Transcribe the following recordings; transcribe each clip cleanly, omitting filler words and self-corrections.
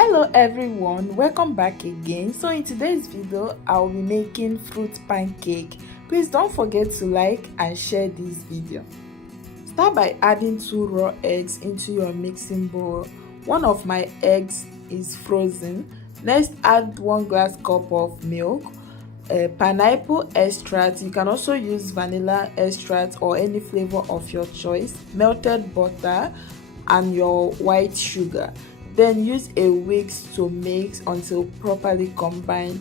Hello everyone, welcome back again. So in today's video I'll be making fruit pancake. Please don't forget to like and share this video. Start by adding 2 raw eggs into your mixing bowl. One of my eggs is frozen. Next, add 1 glass cup of milk, pineapple extract. You can also use vanilla extract or any flavor of your choice, melted butter and your white sugar. Then use a whisk to mix until properly combined.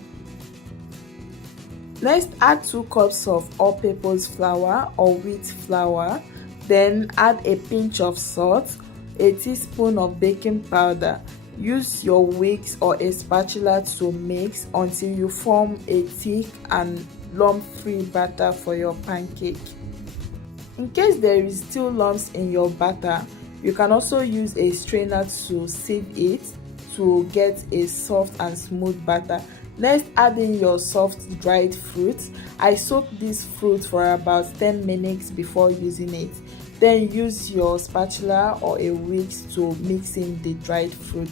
Next, add 2 cups of all-purpose flour or wheat flour. Then add a pinch of salt, a teaspoon of baking powder. Use your whisk or a spatula to mix until you form a thick and lump-free batter for your pancake. In case there is still lumps in your batter, you can also use a strainer to sieve it to get a soft and smooth batter. Next, add in your soft dried fruit. I soaked this fruit for about 10 minutes before using it. Then use your spatula or a whisk to mix in the dried fruit.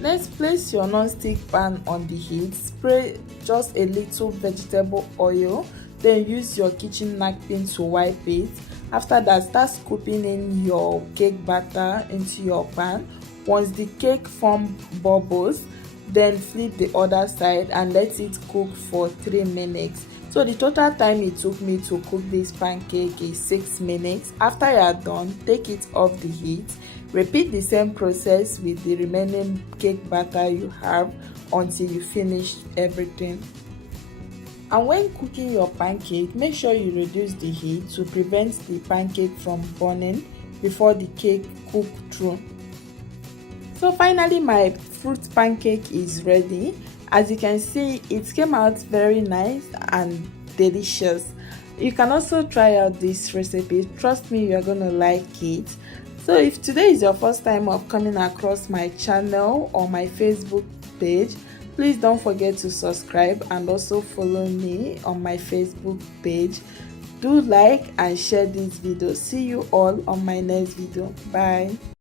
Next, place your non-stick pan on the heat. Spray just a little vegetable oil. Then use your kitchen napkin to wipe it. After that, start scooping in your cake batter into your pan. Once the cake forms bubbles, then flip the other side and let it cook for 3 minutes. So the total time it took me to cook this pancake is 6 minutes. After you are done, take it off the heat. Repeat the same process with the remaining cake batter you have until you finish everything. And when cooking your pancake, make sure you reduce the heat to prevent the pancake from burning before the cake cooks through. So finally, my fruit pancake is ready. As you can see, it came out very nice and delicious. You can also try out this recipe. Trust me, you're gonna like it. So if today is your first time of coming across my channel or my Facebook page, please don't forget to subscribe and also follow me on my Facebook page. Do like and share this video. See you all on my next video. Bye.